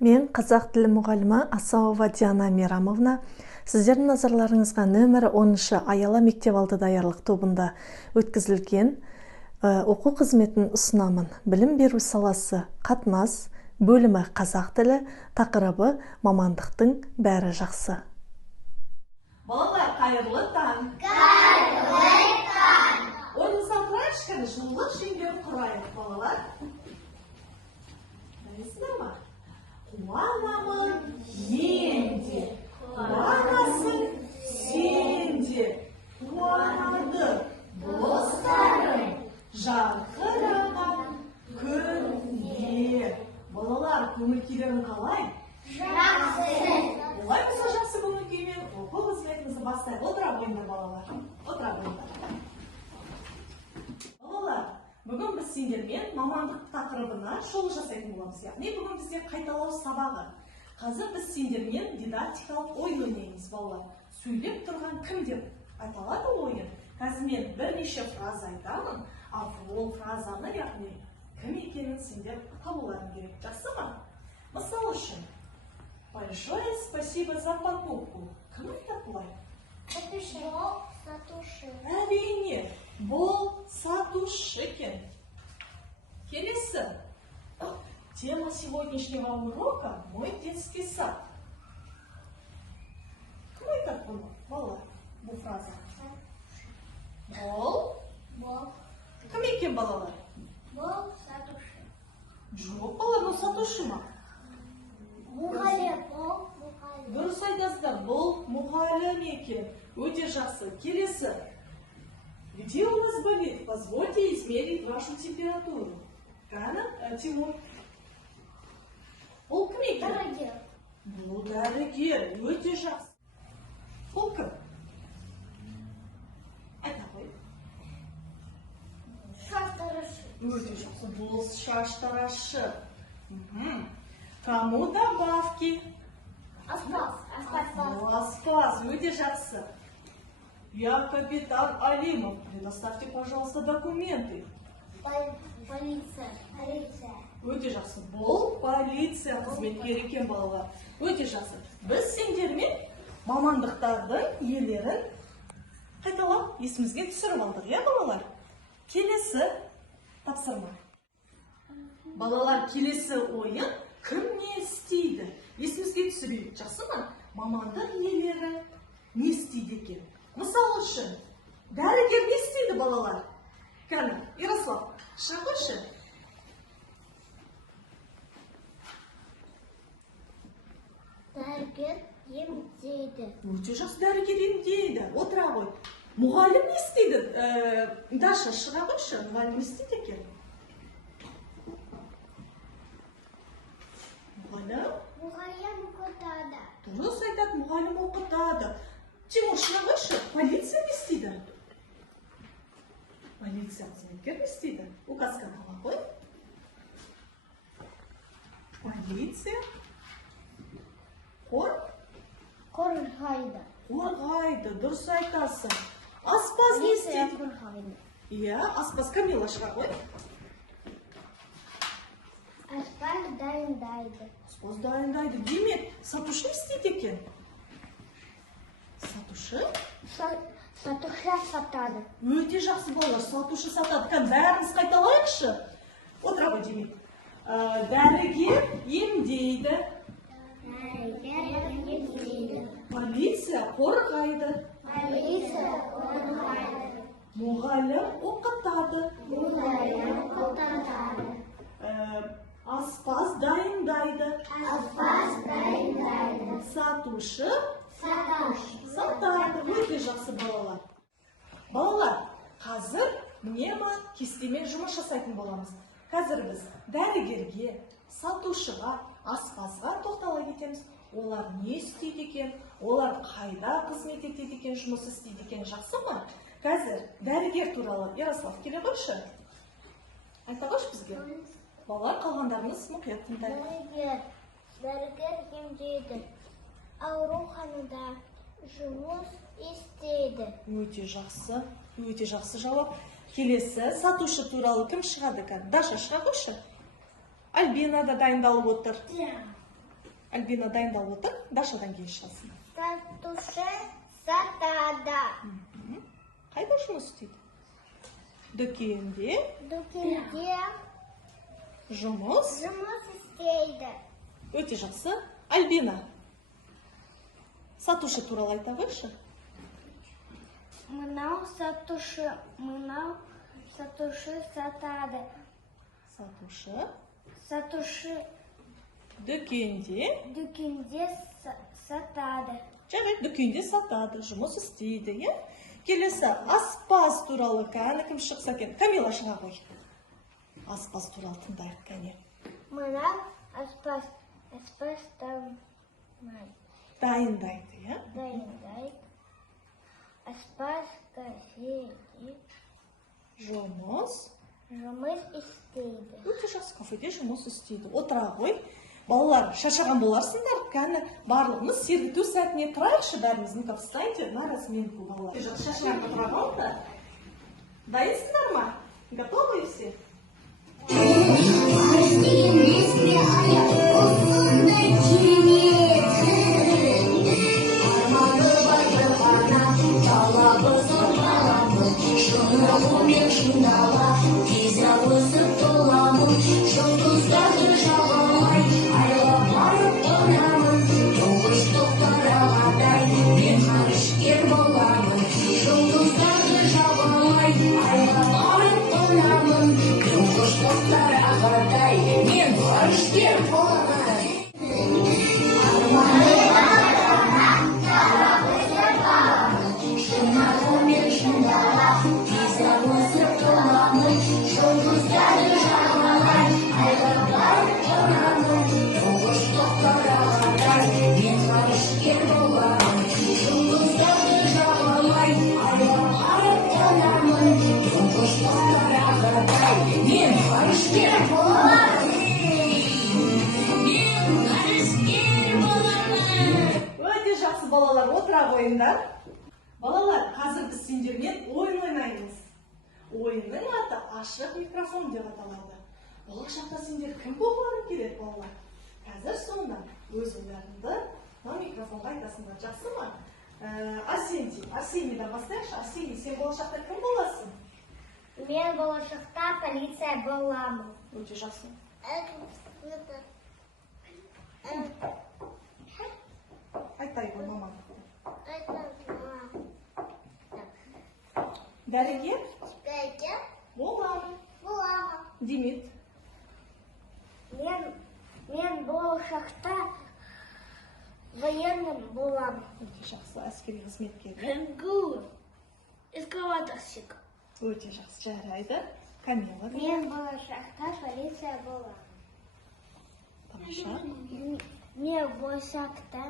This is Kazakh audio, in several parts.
Мен қазақ тілі мұғалімі Асауова Диана Мейрамовна. Сіздердің назарларыңызға нөмірі 10-шы Аяла мектеп-алды даярлық тобында өткізілген оқу қызметін ұсынамын. Білім беру саласы қатынас, бөлімі қазақ тілі, тақырыбы мамандықтың бәрі жақсы. Балалар, қайырлы таң. Қайырлы таң. Орныңыздан тұрайықшы, кәне жылы шеңбер құрайық, балалар. Білесіңдер ма? Қуанамын мен де, қуанасың сен де, қуанады достарың жарқыраған күнде. Балалар, көңіл-күйлерің қалай? Жақсы. Олай болса жақсы көңіл-күймен оқу қызметіңізді бастайық. Отыра қойыңдар, балалар. Отыра қойыңдар. Балалар, бүгін біз сендермен мамандық тақырыбына шолу жасайтын боламыз. Яғни бүгін бізде қайталау сабағы. Қазір біз сендермен дидактикалық ойын ойнаймыз, балалар. Сөйлеп тұрған кім деп айталады ойын. Қазір мен бірнеше фраза айтамын, ал ол фразаны, яғни кім екенін сендер табуларың керек. Жақсы ма? Мысал үшін, большое спасибо за покупку. Кім айтады бұлай? Сатушы. Әрине, бұл сатушы екен. Келесі. Тема сегодняшнего урока – мой детский сад. Кім айтады бұны, балалар, бұл фраза? Бұл? Кім екен, балалар? Бұл сатушы. Жоқ, балалар, бұл сатушы ма? Мұғалім. Бұл мұғалім. Дұрыс айтасыздар, бұл мұғалім екен. Өте жақсы. Келесі. Где у вас болит? Позвольте измерить вашу температуру. Кана, Тимур. Бұл кім екен? Дәрігер. Бұл дәрігер. Өте жақсы. Бұл кім? Айта қой. Шаштарашы. Өте жақсы. Бұл шаштарашы. Кому добавки? Аспаз. Аспаз. Өте жақсы. Я капитан Алимов. Предоставьте, пожалуйста, документы. Полиция. Өте жақсы. Бұл полиция қызметкері екен, балалар. Өте жақсы. Біз сендермен мамандықтардың иелерін қайталап есімізге түсіріп алдық, иә, балалар? Келесі тапсырма. Балалар, келесі ойын кім не істейді? Есімізге түсірейік, жақсы ма? Мамандық иелері не істейді екен? Мысал үшін, дәрігер не істейді, балалар? Кәні, Ярослав, шағыршы. Дәрігер емдейді. Өте жақсы, дәрігер емдейді. Отыра ғой. Мұғалім не істейді? Даша, шыға қойшы, мұғалім не істейді екен? Мұғалім оқытады. Дұрыс айтады, мұғалім оқытады. Тимур, шыға қойшы, полиция не істейді? Полиция қызметкер не істейді? Указканы ала қой. Полиция Қорғайды. қорғайды, дұрыс айтасың. Аспаз не істейді? Қорғайды. Иә, аспаз. Камила, шыға қой. Аспаз дайындайды. Аспаз дайындайды. Демек, сатушы не істейді екен? Сатушы? Сатушы сатады. Өте жақсы балалар, сатушы сатады. Бәріміз қайталайықшы. Отыра ғой, демек. Дәрігер емдейді. Дәрігер емдейді. Полиция қорғайды. Полиция қорғайды. Мұғалім оқытады. Мұғалім оқытады. Аспаз дайындайды. Аспаз дайындайды. Сатушы Сатады. Өте жақсы, балалар. Балалар, қазір мнема кестемен жұмыс жасайтын боламыз. Қазір біз дәрігерге, сатушыға, аспазға тоқтала кетеміз. Олар не істейді екен? Олар қайда қызмет етеді екен, жұмыс істейді екен? Жақсы ма? Қазір дәрігер туралы Ярослав келе қойшы. Айта қойшы бізге. Балалар, қалғандарыңыз мұқият тыңдайық. Дәрігер емдейді. Ауруханада жұмыс істейді. Өте жақсы жауап. Келесі сатушы туралы кім шығады екен? Даша, шыға қойшы. Альбина да дайындалып отыр. Альбина дайындалып отыр. Дашадан кейін шығасын. Сатушы сатады. Қайда жұмыс істейді? Дүкенде Дүкенде жұмыс. істейді. Өте жақсы. Альбина, сатушы туралы айта қойшы. Мынау сатушы сатады. Сатушы Дүкенде сатады. жарайды, дүкенде сатады, жұмыс істейді, иә? Келесі, аспаз туралы кім шықса екен? Камила шыға қой. Аспаз туралы тыңдайық, кәне. Мынау аспаз Дайындайды, иә? дайындайды. Аспаз кафеде Жұмыс істейді. өте жақсы, кафеде жұмыс істейді. Отыра ғой. Балалар, шаршаған боларсыңдар, кәні барлығымыз сергіту сәтіне тұрайықшы бәріміз. Ну-ка, встаньте на разминку, балалар. Шаршаған отырған да. Дайынсыңдар ма? Готовы все? Өте жақсы балалар, отыра қойыңдар. Балалар, қазір біз сендермен ойын ойнаймыз. Ойынның аты ашық микрофон деп аталады. Болашақта сендер кім болғанын келеді, балалар? Қазір сонда өз ойларыңды микрофонға айтасыңдар, жақсы ма? Арсенийдан бастайықшы. Арсений, сен болашақта кім боласың? Мен болашақта полиция боламын. Өте жақсы. Айтай ғой, маман. Дәрігер? Боламын. Демет? Мен болашақта военным боламын. Өте жақсы, әскери қызметкер. Эскалаторщик. Өте жақсы, жарайды. Камила? Мен болашақта полиция боламын. Тамаша. Мен болашақта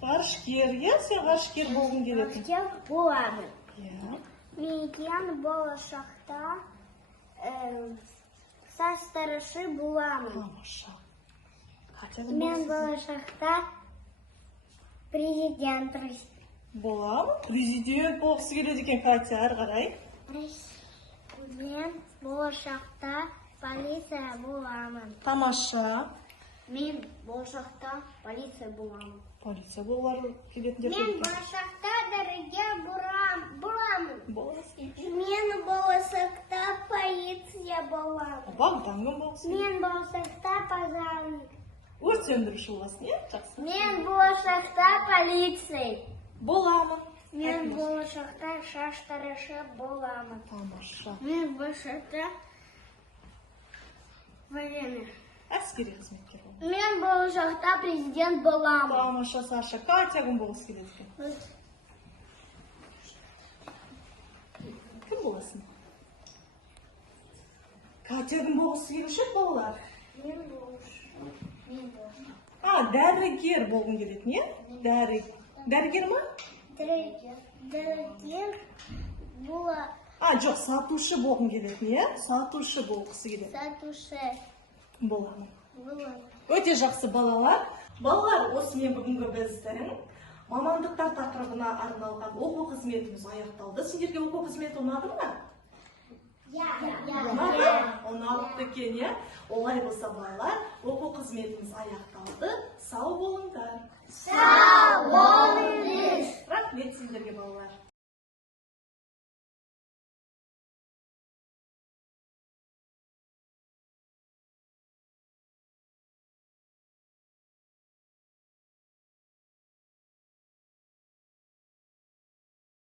Ғарышкер, иә? Сен ғарышкер болғың келетін. боламын. Иә. Мен болашақта састарышы боламын. Тамаша. Мен болашақта президент. Боламын. Президент болғысы келеді екен, Катя, ары қарай. Мен болашақта полиция боламын. Тамаша. Мен болашақта полиция боламын. Полиция болғылары келетіндер. Мен болашақта дәрігер боламын. Боласың. Мен болашақта полиция боламын. Бағдаңым болсын. Мен болашақта пожарник. Өрт сөндіруші боласың, иә? Жақсы. Мен болашақта полиция. Боламын. Мен болашақта шаштарышы боламын. Тамаша. Мен болашақта военный. Әскери қызметкер бол. Мен болашақта президент боламын. Тамаша, Саша. Катя кім болғысы келеді екен? Кім боласың? Катя кім болғысы келуші еді, балалар? Мен болашақта. Дәрігер болғың келетін, иә? Дәрігер ма? Дәрігер бола. Жоқ, сатушы болғың келетін, иә? Сатушы болғысы келеді. Сатушы Боламын. боламын. Өте жақсы, балалар. Балалар, осымен бүгінгі біздің мамандықтар тақырыбына арналған оқу қызметіміз аяқталды. Сендерге оқу қызметі ұнады ма? Я. екен, иә? Олай болса балалар, оқу қызметіміз аяқталды. Сау болыңдар. Сау болыңыз. Рахмет сіздерге балалар.